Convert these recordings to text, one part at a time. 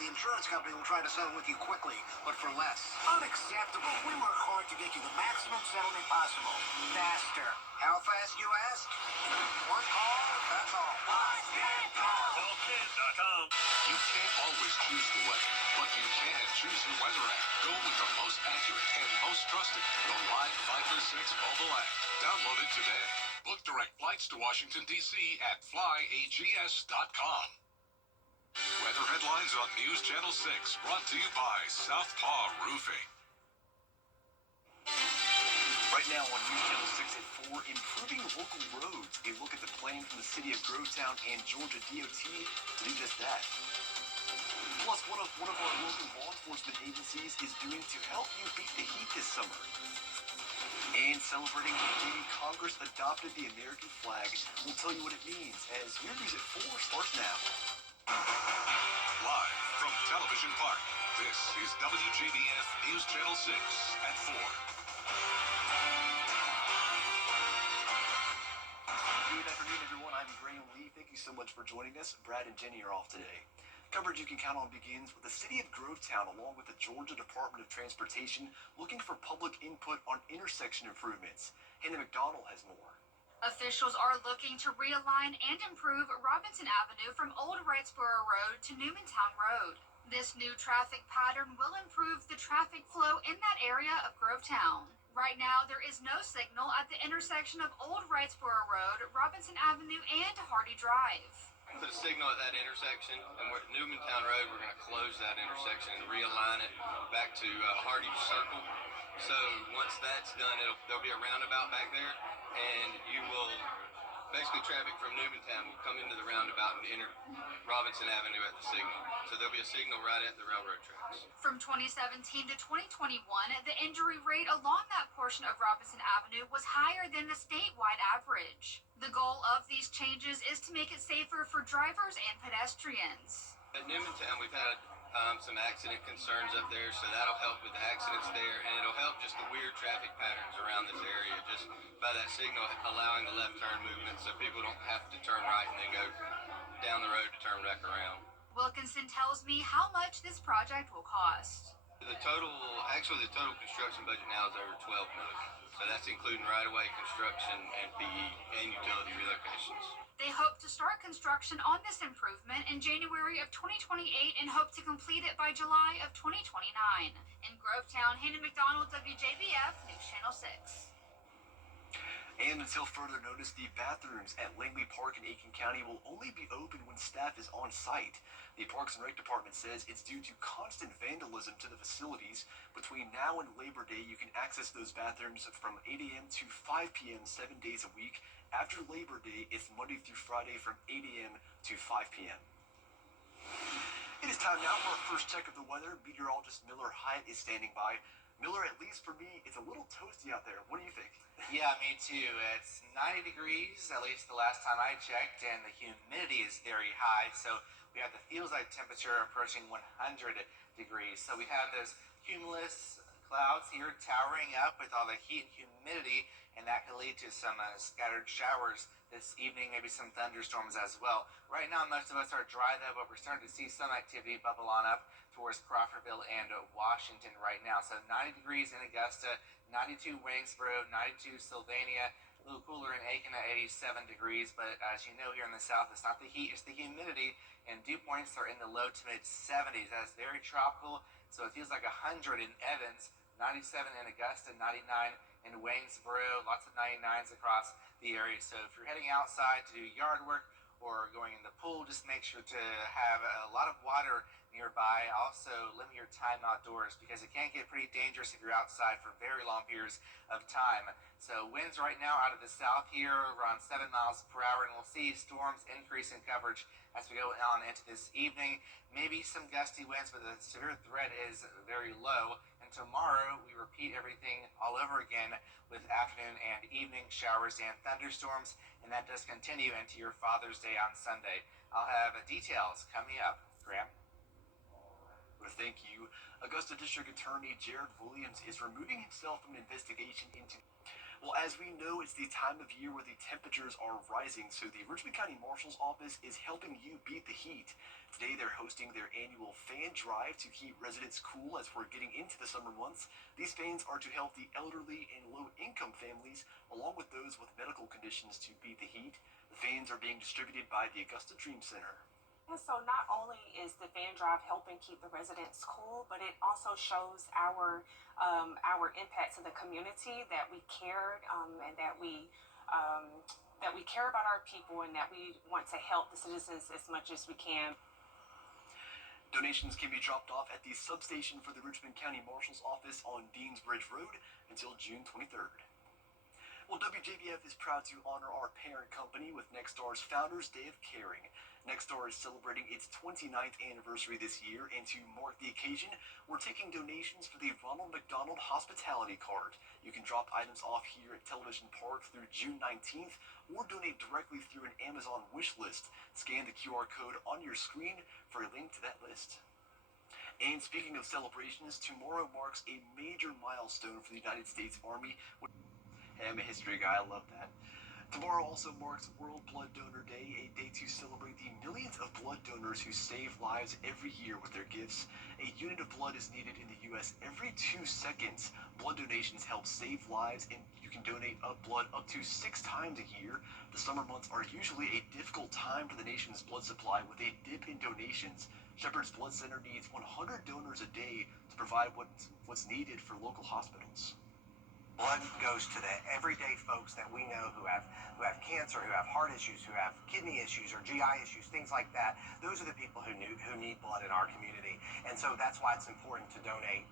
The insurance company will try to settle with you quickly, but for less. Unacceptable. We work hard to get you the maximum settlement possible. Faster. How fast, you ask? One call, that's all. CallKid.com. You can't always choose the weather, but you can choose your weather app. Go with the most accurate and most trusted, the Live 506 mobile app. Download it today. Book direct flights to Washington, D.C. at flyags.com. Weather headlines on News Channel 6, brought to you by Southpaw Roofing. Right now on News Channel 6 at 4, improving local roads. A look at the plan from the city of Grovetown and Georgia DOT to do just that. Plus, one of our local law enforcement agencies is doing to help you beat the heat this summer. And celebrating the day Congress adopted the American flag. We'll tell you what it means as Your News at 4 starts now. Live from Television Park, this is WJBF News Channel 6 at 4. Good afternoon, everyone. I'm Graham Lee. Thank you so much for joining us. Brad and Jenny are off today. Coverage you can count on begins with the city of Grovetown along with the Georgia Department of Transportation looking for public input on intersection improvements. Hannah McDonald has more. Officials are looking to realign and improve Robinson Avenue from Old Wrightsboro Road to Newmantown Road. This new traffic pattern will improve the traffic flow in that area of Grovetown. Right now, there is no signal at the intersection of Old Wrightsboro Road, Robinson Avenue, and Hardy Drive. Put a signal at that intersection, and we're at Newmantown Road. We're going to close that intersection and realign it back to Hardy Circle. So once that's done, there'll be a roundabout back there, and you will basically traffic from Newmantown will come into the roundabout and enter Robinson Avenue at the signal. So there'll be a signal right at the railroad tracks. From 2017 to 2021, the injury rate along that portion of Robinson Avenue was higher than the statewide average. The goal of these changes is to make it safer for drivers and pedestrians. At Newmantown, we've had some accident concerns up there, so that'll help with the accidents there, and it'll help just the weird traffic patterns around this area, just by that signal allowing the left turn movement so people don't have to turn right and then go down the road to turn back around. Wilkinson tells me how much this project will cost. The total construction budget now is over $12 million. So that's including right-of-way construction and PE and utility relocations. They hope to start construction on this improvement in January of 2028 and hope to complete it by July of 2029. In Grovetown, Hannah McDonald, WJBF, News Channel 6. And until further notice, the bathrooms at Langley Park in Aiken County will only be open when staff is on site. The Parks and Rec Department says it's due to constant vandalism to the facilities. Between now and Labor Day, you can access those bathrooms from 8 a.m. to 5 p.m. 7 days a week. After Labor Day, it's Monday through Friday from 8 a.m. to 5 p.m. It is time now for our first check of the weather. Meteorologist Miller Hyatt is standing by. Miller, at least for me, it's a little toasty out there. What do you think? Yeah, me too. It's 90 degrees, at least the last time I checked, and the humidity is very high. So we have the feels-like temperature approaching 100 degrees. So we have those cumulus clouds here towering up with all the heat and humidity, and that could lead to some scattered showers this evening, maybe some thunderstorms as well. Right now, most of us are dry, though, but we're starting to see some activity bubble on up towards Crawfordville and Washington right now. So 90 degrees in Augusta, 92 Waynesboro, 92 Sylvania, a little cooler in Aiken at 87 degrees. But as you know, here in the south, it's not the heat, it's the humidity. And dew points are in the low to mid 70s. That's very tropical. So it feels like 100 in Evans, 97 in Augusta, 99 in Waynesboro, lots of 99s across the area. So if you're heading outside to do yard work or going in the pool, just make sure to have a lot of water nearby. Also, limit your time outdoors because it can get pretty dangerous if you're outside for very long periods of time. So winds right now out of the south here around 7 miles per hour, and we'll see storms increase in coverage as we go on into this evening. Maybe some gusty winds, but the severe threat is very low. And tomorrow we repeat everything all over again with afternoon and evening showers and thunderstorms, and that does continue into your Father's Day on Sunday. I'll have details coming up. Graham? Thank you. Augusta District Attorney Jared Williams is removing himself from an investigation into Well, as we know, it's the time of year where the temperatures are rising, so the Richmond County Marshal's Office is helping you beat the heat. Today, they're hosting their annual fan drive to keep residents cool as we're getting into the summer months. These fans are to help the elderly and low-income families, along with those with medical conditions, to beat the heat. The fans are being distributed by the Augusta Dream Center. And so not only is the fan drive helping keep the residents cool, but it also shows our impact to the community, that we care, and that we care about our people, and that we want to help the citizens as much as we can. Donations can be dropped off at the substation for the Richmond County Marshal's Office on Deansbridge Road until June 23rd. Well, WJBF is proud to honor our parent company with Nexstar's Founders Day of Caring. Nexstar is celebrating its 29th anniversary this year, and to mark the occasion, we're taking donations for the Ronald McDonald Hospitality Card. You can drop items off here at Television Park through June 19th, or donate directly through an Amazon wish list. Scan the QR code on your screen for a link to that list. And speaking of celebrations, tomorrow marks a major milestone for the United States Army. I'm a history guy, I love that. Tomorrow also marks World Blood Donor Day, a day to celebrate the millions of blood donors who save lives every year with their gifts. A unit of blood is needed in the U.S. every 2 seconds. Blood donations help save lives, and you can donate blood up to 6 times a year. The summer months are usually a difficult time for the nation's blood supply, with a dip in donations. Shepherd's Blood Center needs 100 donors a day to provide what's needed for local hospitals. Blood goes to the everyday folks that we know who have cancer, who have heart issues, who have kidney issues or GI issues, things like that. Those are the people who need blood in our community, and so that's why it's important to donate,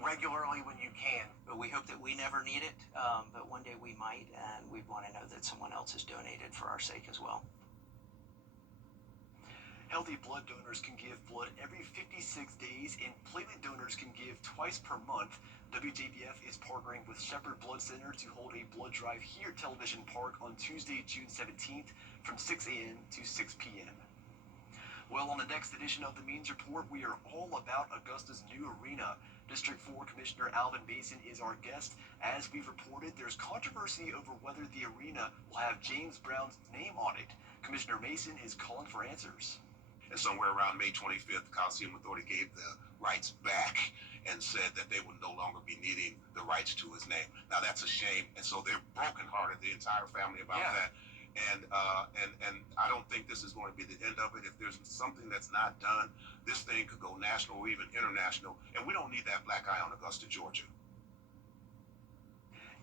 regularly when you can. But we hope that we never need it, but one day we might, and we'd want to know that someone else has donated for our sake as well. Healthy blood donors can give blood every 56 days, and platelet donors can give twice per month. WJBF is partnering with Shepherd Blood Center to hold a blood drive here at Television Park on Tuesday, June 17th from 6 a.m. to 6 p.m. Well, on the next edition of the Means Report, we are all about Augusta's new arena. District 4 Commissioner Alvin Mason is our guest. As we've reported, there's controversy over whether the arena will have James Brown's name on it. Commissioner Mason is calling for answers. And somewhere around May 25th, the Coliseum Authority gave the rights back and said that they would no longer be needing the rights to his name. Now that's a shame, and so they're brokenhearted, the entire family, about that. And I don't think this is going to be the end of it. If there's something that's not done, this thing could go national or even international, and we don't need that black eye on Augusta, Georgia.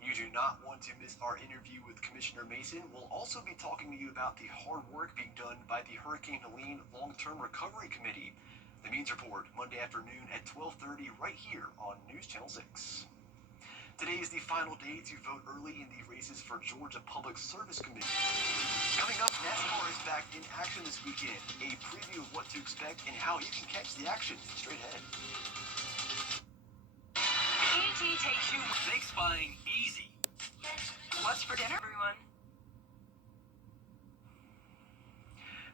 You do not want to miss our interview with Commissioner Mason. We'll also be talking to you about the hard work being done by the Hurricane Helene Long-Term Recovery Committee. The Means Report, Monday afternoon at 12:30 right here on News Channel 6. Today is the final day to vote early in the races for Georgia Public Service Commission. Coming up, NASCAR is back in action this weekend. A preview of what to expect and how you can catch the action straight ahead. ET takes you. Makes buying easy. What's for dinner, everyone?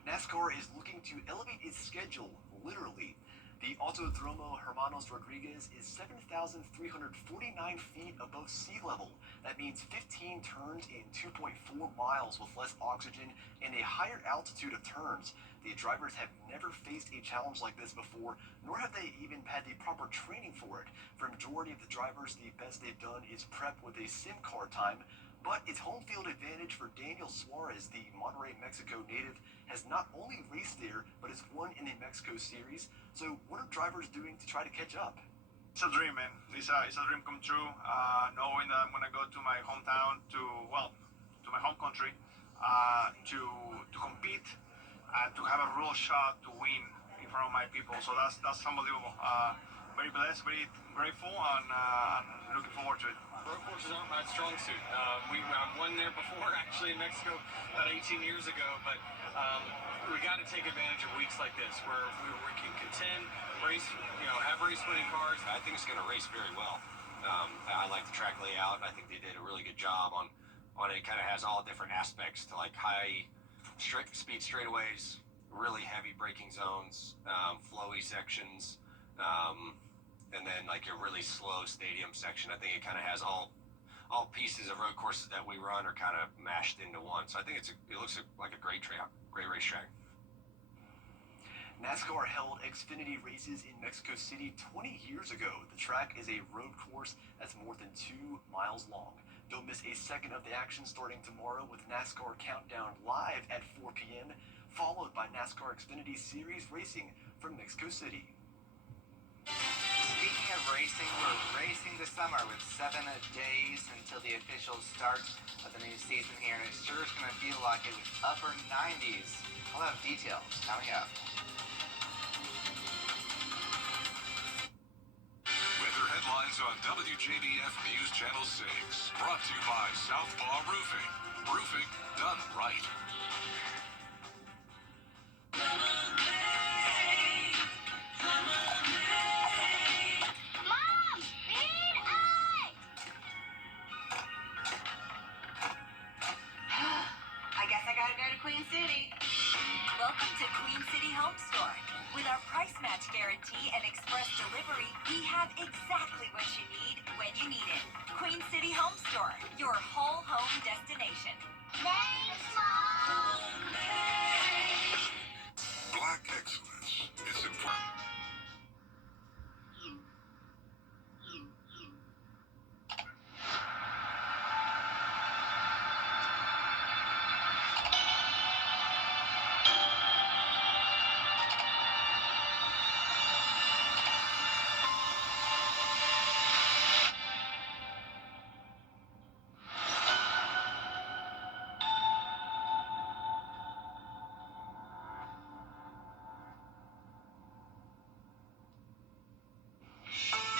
NASCAR is looking to elevate its schedule, literally. The Autodromo Hermanos Rodriguez is 7,349 feet above sea level. That means 15 turns in 2.4 miles with less oxygen and a higher altitude of turns. The drivers have never faced a challenge like this before, nor have they even had the proper training for it. For a majority of the drivers, the best they've done is prep with a sim car time, but it's home field advantage for Daniel Suarez, the Monterrey, Mexico native, has not only raced there, but has won in the Mexico Series. So what are drivers doing to try to catch up? It's a dream, man. It's a dream come true. Knowing that I'm gonna go to my hometown, to my home country, to compete, to have a real shot to win in front of my people. So that's unbelievable. Very blessed, very grateful, and looking forward to it. Road courses aren't my strong suit. I've won there before, actually, in Mexico about 18 years ago, but we got to take advantage of weeks like this where we can contend, race, have race-winning cars. I think it's going to race very well. I like the track layout. I think they did a really good job on it. It kind of has all different aspects to like high speed straightaways, really heavy braking zones, flowy sections, and then like a really slow stadium section. I think it kind of has all all pieces of road courses that we run are kind of mashed into one. So I think it looks like a great track, great racetrack. NASCAR held Xfinity races in Mexico City 20 years ago. The track is a road course that's more than 2 miles long. Don't miss a second of the action starting tomorrow with NASCAR Countdown live at 4 p.m., followed by NASCAR Xfinity Series racing from Mexico City. Speaking of racing, we're racing this summer with 7 days until the official start of the new season here, and it sure is going to feel like it was upper 90s. I'll have details coming up. Weather headlines on WJBF News Channel 6. Brought to you by Southpaw Roofing. Roofing done right. I guess I gotta go to Queen City. Welcome to Queen City Home Store. With our price match guarantee and express delivery, we have exactly what you need when you need it. Queen City Home Store, your whole home destination. Thanks, Mom. Black excellence is important.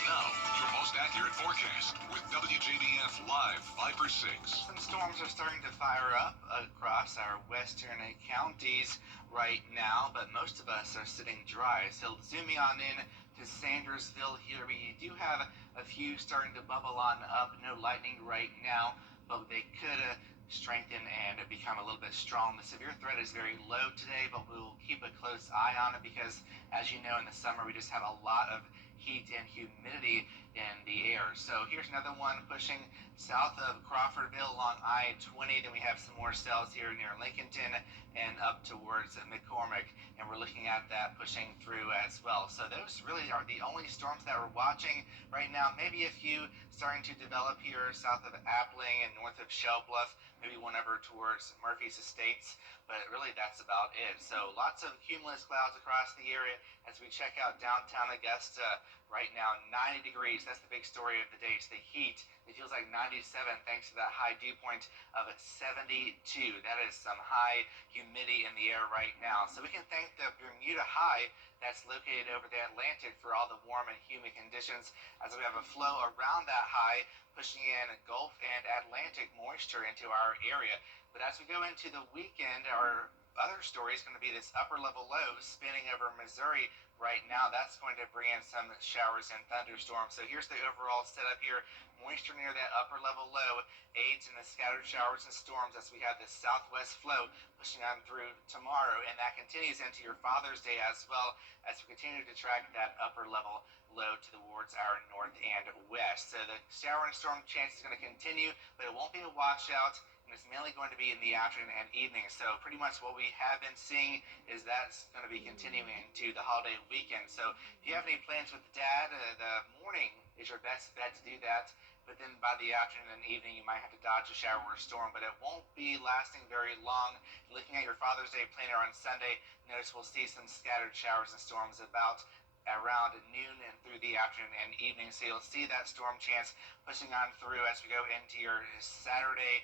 Now, your most accurate forecast with WJBF Live 5/6. Some storms are starting to fire up across our western counties right now, but most of us are sitting dry. So zooming on in to Sandersville here, we do have a few starting to bubble on up. No lightning right now, but they could strengthen and become a little bit strong. The severe threat is very low today, but we'll keep a close eye on it because, as you know, in the summer we just have a lot of heat and humidity in the air. So here's another one pushing south of Crawfordville along I-20. Then we have some more cells here near Lincolnton and up towards McCormick, and we're looking at that pushing through as well. So those really are the only storms that we're watching right now. Maybe a few starting to develop here south of Appling and north of Shell Bluff, maybe one over towards Murphy's Estates, but really that's about it. So lots of cumulus clouds across the area as we check out downtown Augusta. Right now, 90 degrees. That's the big story of the day. It's the heat. It feels like 97 thanks to that high dew point of 72. That is some high humidity in the air right now. So we can thank the Bermuda high that's located over the Atlantic for all the warm and humid conditions, as we have a flow around that high pushing in Gulf and Atlantic moisture into our area. But as we go into the weekend, our other story is going to be this upper level low spinning over Missouri right now. That's going to bring in some showers and thunderstorms. So here's the overall setup here. Moisture near that upper level low aids in the scattered showers and storms as we have this southwest flow pushing on through tomorrow, and that continues into your Father's Day as well as we continue to track that upper level low towards our north and west. So the shower and storm chance is going to continue, but it won't be a washout. It's mainly going to be in the afternoon and evening. So pretty much what we have been seeing is that's going to be continuing into the holiday weekend. So if you have any plans with Dad, the morning is your best bet to do that. But then by the afternoon and evening, you might have to dodge a shower or storm, but it won't be lasting very long. Looking at your Father's Day planner on Sunday, notice we'll see some scattered showers and storms about around noon and through the afternoon and evening. So you'll see that storm chance pushing on through as we go into your Saturday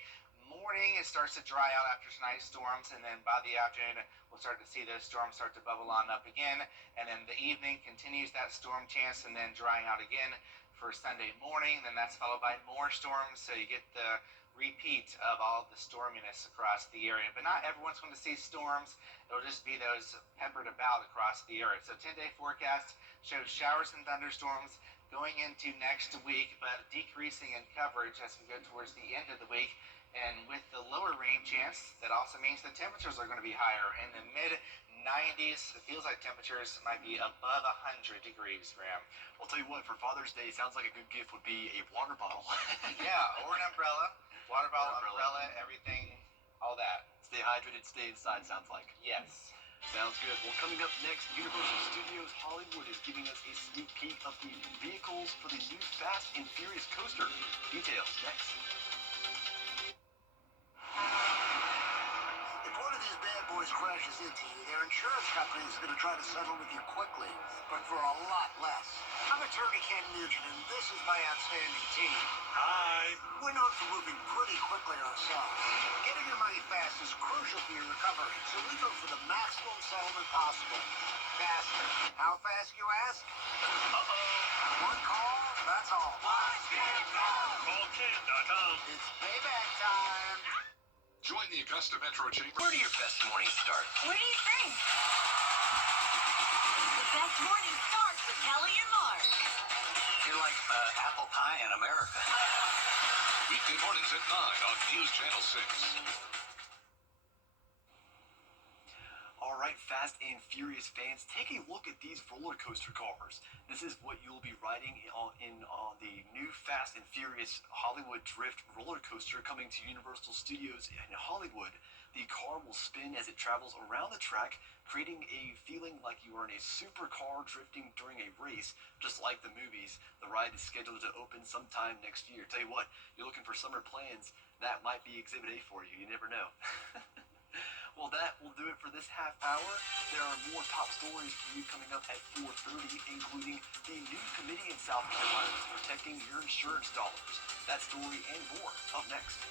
morning. It starts to dry out after tonight's storms, and then by the afternoon we'll start to see those storms start to bubble on up again, and then the evening continues that storm chance and then drying out again for Sunday morning. Then that's followed by more storms, so you get the repeat of all the storminess across the area. But not everyone's going to see storms. It'll just be those peppered about across the area. So 10-day forecast shows showers and thunderstorms going into next week, but decreasing in coverage as we go towards the end of the week. And with the lower rain chance, that also means the temperatures are going to be higher in the mid 90s. It feels like temperatures might be above 100 degrees, Graham. I'll tell you what, for Father's Day, sounds like a good gift would be a water bottle. Yeah, or an umbrella. Water bottle, umbrella, everything, all that. Stay hydrated, stay inside, sounds like. Yes. Sounds good. Well, coming up next, Universal Studios Hollywood is giving us a sneak peek of the vehicles for the new Fast and Furious coaster. Details next. If one of these bad boys crashes into you, their insurance company is going to try to settle with you quickly, but for a lot less. I'm attorney Ken Nugent, and this is my outstanding team. Hi. We're known for moving pretty quickly ourselves. Getting your money fast is crucial for your recovery, so we go for the maximum settlement possible. Faster. How fast, you ask? One call, that's all. Watch Ken go! Call Ken.com. It's payback time. Join the Augusta Metro Chamber. Where do your best mornings start? Where do you think? The best morning starts with Kelly and Mark. You're like apple pie in America. Weekday mornings at 9 on News Channel 6. All right, Fast and Furious fans, take a look at these roller coaster cars. This is what you'll be riding on the new Fast and Furious Hollywood Drift roller coaster coming to Universal Studios in Hollywood. The car will spin as it travels around the track, creating a feeling like you are in a supercar drifting during a race, just like the movies. The ride is scheduled to open sometime next year. Tell you what, you're looking for summer plans, that might be Exhibit A for you. You never know. Well, that will do it for this half hour. There are more top stories for you coming up at 4:30, including the new committee in South Carolina that's protecting your insurance dollars. That story and more up next.